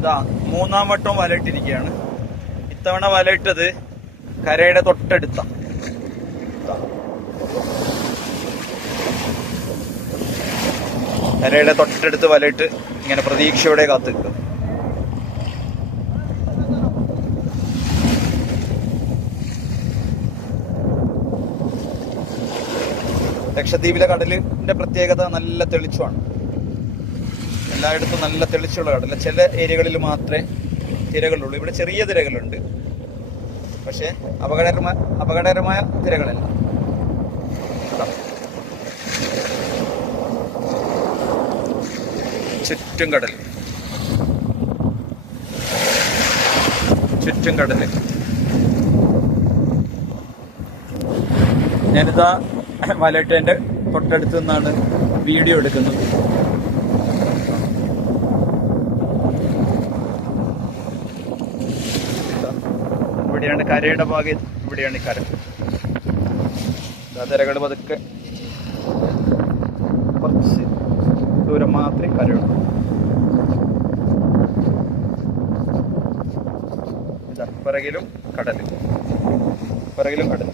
ഇതാ 3-ാം വട്ടവും വലയിട്ടിരിക്കുകയാണ്. ഇത്തവണ വലയിട്ടത് കരയുടെ തൊട്ടടുത്ത. കരയുടെ തൊട്ടടുത്ത് വലയിട്ട് ഇങ്ങനെ പ്രതീക്ഷയോടെ കാത്തു നിൽക്കും. ലക്ഷദ്വീപിലെ കടലിന്റെ പ്രത്യേകത നല്ല തെളിച്ചമാണ്. എല്ലായിടത്തും നല്ല തെളിച്ചുള്ള കടൽ. ചില ഏരിയകളിൽ മാത്രമേ തിരകളുള്ളൂ. ഇവിടെ ചെറിയ തിരകളുണ്ട്, പക്ഷെ അപകടകരമായ തിരകളല്ല. ചുറ്റും കടൽ, ചുറ്റും കടൽ. ഞാനിതാ വലയിട്ടതിൻ്റെ തൊട്ടടുത്ത് നിന്നാണ് വീഡിയോ എടുക്കുന്നത്. ഇവിടെയാണ് കരയുടെ ഭാഗം, ഇവിടെയാണ് ഈ കര. തിരകൾ പതുക്കെ കുറച്ച് ദൂരം മാത്രമേ കരയുള്ളൂ. പിറകിലും കടൽ, പിറകിലും കടൽ.